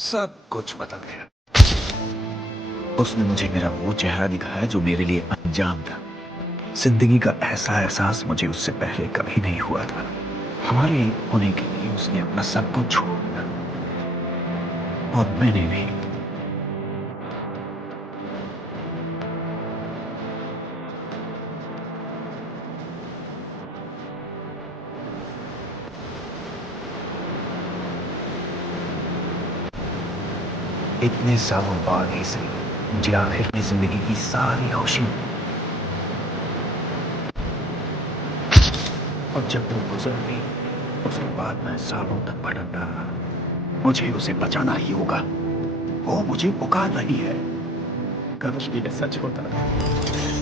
सब कुछ बदल गया। उसने मुझे मेरा वो चेहरा दिखाया जो मेरे लिए अनजान था। जिंदगी का ऐसा एहसास मुझे उससे पहले कभी नहीं हुआ था। हमारे होने के लिए उसने अपना सब कुछ छोड़ दिया और मैंने भी। इतने सालों बाद ही सही मुझे आखिर में जिंदगी की सारी खुशी मिली। और जब वो गुजर गई उसके बाद मैं सालों तक भटक रहा। मुझे उसे बचाना ही होगा। वो मुझे पुकार रही है। कभी भी ये सच होता है।